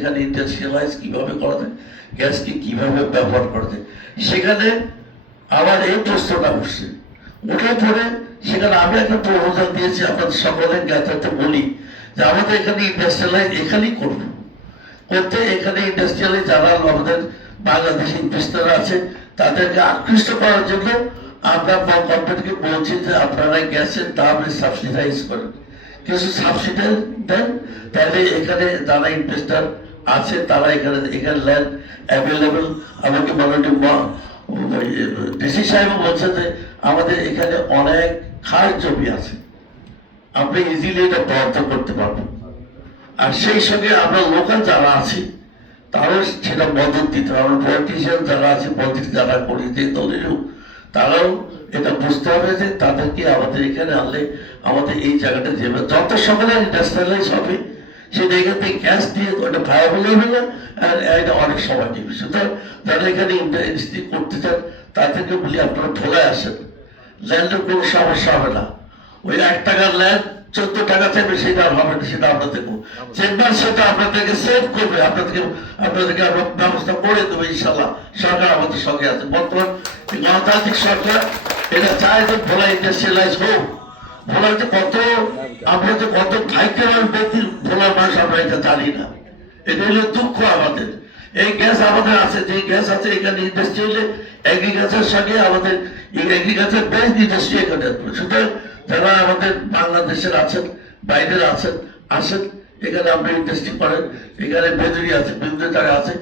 এখানে ইন্ডাস্ট্রিয়ালাইজ কিভাবে করা যায়, গ্যাসকে কিভাবে ব্যবহার করা যায়। সেখানে আমার এই প্রশ্নটা উঠছে, ওঠার পরে সেখানে আমি একটা প্রপোজাল দিয়েছি আপনাদের সকলের জ্ঞাতাতে বলি যে আমাদের এখানে ইন্ডাস্ট্রিয়ালাইজ এখানেই করবো, করতে এখানে ইন্ডাস্ট্রিয়ালি যারা আমাদের বাংলাদেশি ইনভেস্টর আছে তাদেরকে আকৃষ্ট করার জন্য আমরা কোম্পানিকে বলছি যে আপনারা গ্যাসের দাম সাবসিডাইজ করেন, কিছু সাবসিডাইজ দেন, তাহলে এখানে যারা ইনভেস্টর আছে তারা এখানে ল্যান্ড অ্যাভেলেবেল। আমাকে মাননীয় ডিসি সাহেব বলছে যে আমাদের এখানে অনেক খাস জমি আছে, আমরা ইজিলি এটা বরাদ্দ করতে পারবো। আর সেই সঙ্গে আমরা লোকাল যারা আছি তারাও সেটা মদত দিতে হবে, পলিটিশিয়ান যারা আছে, পলিটিক্স যারা করি যে দলেরও, তারাও এটা বুঝতে হবে যে তাদেরকে আমাদের এখানে আনলে আমাদের এই জায়গাটা যাবে, যত সকলে ইন্ডাস্ট্রিয়ালাইজ হবে সেটা এখান থেকে গ্যাস দিয়ে ওটা ভায়াবল হবে না, আর এটা অনেক সময় নেবে। সুতরাং যারা এখানে ইন্ডাস্ট্রি করতে চান তাদেরকে বলি আপনারা ঢোলায় আসেন, ল্যান্ডের কোনো সমস্যা হবে না। ওই 1 টাকার ল্যান্ড 14 টাকা চাইবে সেটা আর হবে না, সেটা আমরা দেখবো। চেম্বার সেটা আপনাদেরকে সেভ করবে, আপনাদেরকে আমরা ব্যবস্থা করে দেবো ইনশাল্লাহ। সরকার আমাদের সঙ্গে আছে, বর্তমান গণতান্ত্রিক সরকার এটা চায় যে ভোলা ইন্ডাস্ট্রিয়ালাইজ হোক। ভোলার যে কত, আমরা যে কত ভাগ্যবান ব্যক্তির ভোলার মানুষ আমরা এটা জানি না, এটা হলো দুঃখ আমাদের। এই গ্যাস আমাদের আছে, যে গ্যাস আছে এখানে ইন্ডাস্ট্রি হলে এগ্রিকালচার সঙ্গে আমাদের এগ্রিকালচার বেস্ট ইন্ডাস্ট্রি এখানে। সুতরাং যারা আমাদের বাংলাদেশের আছেন, বাইরের আছেন, আসেন এখানে আমরা ইন্ডাস্ট্রি করেন, এখানে বেদুরি আছে, বিভিন্ন জায়গা আছে।